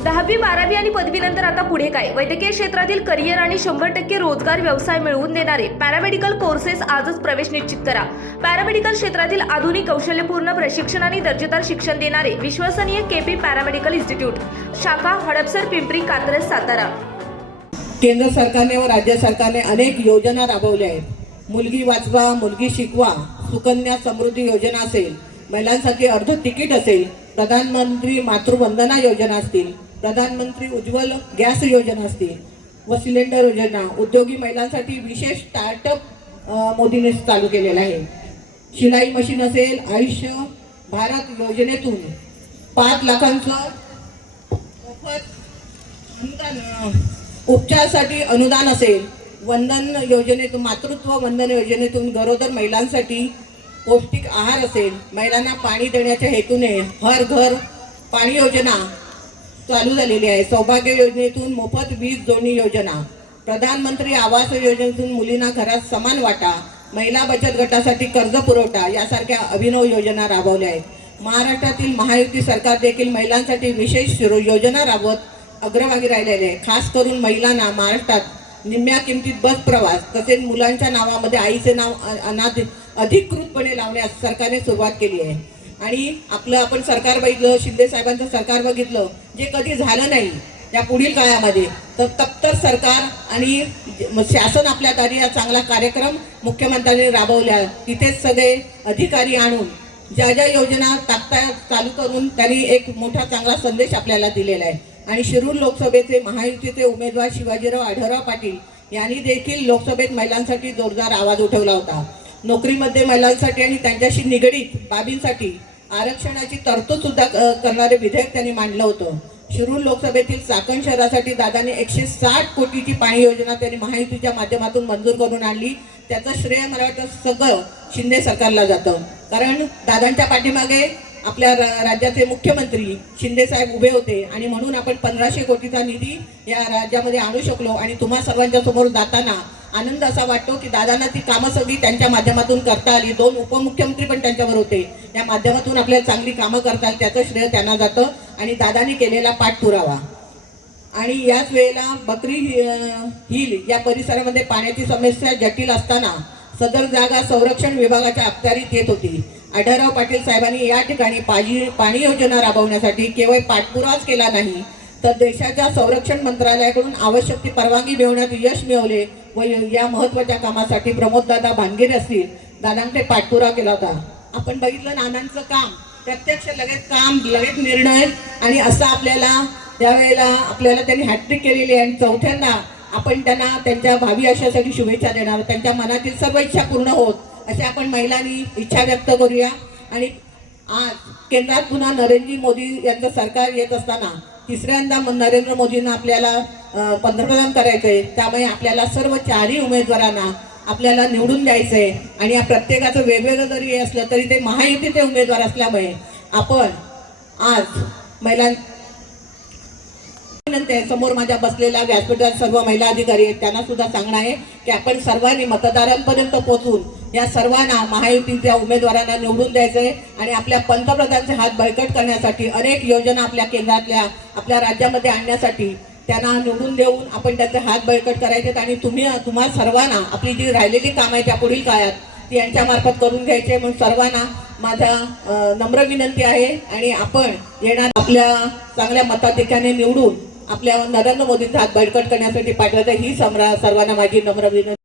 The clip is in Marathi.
10वी 12वी आणि पदवीनंतर आता पुढे काय? वैद्यकीय क्षेत्रातील करिअर आणि 100% रोजगार व्यवसाय मिळवून देणारे पॅरामेडिकल कोर्सेस आजच प्रवेश निश्चित करा. पॅरामेडिकल क्षेत्रातील आधुनिक कौशल्यपूर्ण प्रशिक्षण आणि दर्जेदार शिक्षण देणारे विश्वसनीय केपी पॅरामेडिकल इन्स्टिट्यूट, शाखा हडपसर, पिंपरी, कात्रज, सातारा. केंद्र सरकारने व राज्य सरकारने अनेक योजना राबवल्या आहेत. मुलगी वाचवा, मुलगी शिकवा, सुकन्या समृद्धी योजना असेल, महिलांसाठी अर्ध तिकीट असेल, प्रधानमंत्री मातृवंदना योजना असतील, प्रधानमंत्री उज्ज्वल गॅस योजना असतील व सिलेंडर योजना, उद्योगी महिलांसाठी विशेष स्टार्टअप मोदीने चालू केलेला आहे. शिलाई मशीन असेल, आयुष्य भारत योजनेतून 5 लाखांचं मोफत अनुदान, उपचारासाठी अनुदान असेल, वंदन योजनेतून, मातृत्व वंदन योजनेतून गरोदर महिलांसाठी पौष्टिक आहार असेल, महिलांना पाणी देण्याच्या हेतूने हर घर पाणी योजना चालू झालेली आहे. सौभाग्य योजनेतून मोफत वीज जोडणी योजना, प्रधानमंत्री आवास योजनेतून मुलींना घरात समान वाटा, महिला बचत गटासाठी कर्ज पुरवठा यासारख्या अभिनव योजना राबवल्या आहेत. महाराष्ट्रातील महायुती सरकार देखील महिलांसाठी विशेष योजना राबवत अग्रभागी राहिलेले आहे. खास करून महिलांना महाराष्ट्रात निम्म्या किमतीत बस प्रवास तसेच मुलांच्या नावामध्ये आईचे नाव अधिकृतपणे लावण्यास सरकारने सुरुवात केली आहे. आणि आपण सरकार बघितलं, शिंदे साहेबांचं सरकार बघितलं, जे कधी झालं नाही या पुढील काळामध्ये, तर तप्तर सरकार आणि शासन आपल्या दारी हा चांगला कार्यक्रम मुख्यमंत्र्यांनी राबवल्या. तिथेच सगळे अधिकारी आणून ज्या ज्या योजना चालू करून त्यांनी एक मोठा चांगला संदेश आपल्याला दिलेला आहे. आणि शिरूर लोकसभेचे महायुतीचे उमेदवार शिवाजीराव आढळराव पाटील यांनी देखील लोकसभेत महिलांसाठी जोरदार आवाज उठवला होता. नोकरीमध्ये महिलांसाठी आणि त्यांच्याशी निगडीत बाबींसाठी आरक्षणाची तरतूद सुद्धा करणारे विधेयक त्यांनी मांडलं होतं. शिरूर लोकसभेतील चाकण शहरासाठी दादाने 160 कोटीची पाणी योजना त्यांनी महायुतीच्या माध्यमातून मंजूर करून आणली. त्याचं श्रेय मला वाटतं सगळं शिंदे सरकारला जातं. कारण दादांच्या पाठीमागे आपल्या राज्याचे मुख्यमंत्री शिंदे साहेब उभे होते आणि म्हणून आपण 1500 कोटीचा निधी या राज्यामध्ये आणू शकलो. आणि तुम्हा सर्वांच्या समोर जाताना आनंद असा वाटतो की दादांना ती कामं सगळी त्यांच्या माध्यमातून करता आली. 2 उपमुख्यमंत्री पण त्यांच्यावर होते. या माध्यमातून आपल्याला चांगली कामं करतात, त्याचं श्रेय त्यांना जातं आणि दादांनी केलेला पाठपुरावा. आणि याच वेळेला बकरी हिल या परिसरामध्ये पाण्याची समस्या जटिल असताना सदर जागा संरक्षण विभागाच्या अखत्यारीत येत होती. आढळराव पाटील साहेबांनी या ठिकाणी पाणी योजना राबवण्यासाठी केवळ पाठपुरावाच केला नाही, तर देशाच्या संरक्षण मंत्रालयाकडून आवश्यक ती परवानगी मिळवण्यात यश मिळवले व या महत्त्वाच्या कामासाठी प्रमोददादा भानगिरे असतील, दादांकडे पाठपुरावा केला होता. आपण बघितलं नानांचं काम, प्रत्यक्ष लगेच काम, लगेच निर्णय, आणि असं आपल्याला त्यावेळेला त्यांनी हॅट्रिक केलेली आहे. आणि चौथ्यांदा आपण त्यांना त्यांच्या भावी आयुष्यासाठी शुभेच्छा देणार. त्यांच्या मनातील सर्व इच्छा पूर्ण होत अशी आपण महिलांनी इच्छा व्यक्त करूया. आणि आज केंद्रात पुन्हा नरेंद्र मोदी यांचं सरकार येत असताना तिसऱ्यांदा नरेंद्र मोदींना आपल्याला पंतप्रधान करायचंय. त्यामुळे आपल्याला सर्व 4ही उमेदवारांना आपल्याला निवडून द्यायचंय. आणि या प्रत्येकाचं वेगवेगळं जरी असलं तरी ते महायुतीचे उमेदवार असल्यामुळे आपण आज समोर माझ्या बसलेल्या व्यासपीठात सर्व महिला अधिकारी आहेत, त्यांना सुद्धा सांगणं आहे की आपण सर्वांनी मतदारांपर्यंत पोहोचून या सर्वांना महायुतीच्या उमेदवारांना निवडून द्यायचंय. आणि आपल्या पंतप्रधानांचे हात बळकट करण्यासाठी अनेक योजना आपल्या केंद्रातल्या आपल्या राज्यामध्ये आणण्यासाठी त्यांना निवडून देऊन आपण त्यांचे हात बळकट करायचे. आणि तुम्हा सर्वांना आपली जी राहिलेली कामं आहेत त्या पुढील काळात ती यांच्यामार्फत करून घ्यायचे. म्हणून सर्वांना माझा नम्र विनंती आहे. आणि आपण येणार आपल्या चांगल्या मताधिक्याने निवडून आपल्या नरेंद्र मोदींचा हात बळकट करण्यासाठी पाठवायचं, ही सर्वांना माझी नम्र विनंती.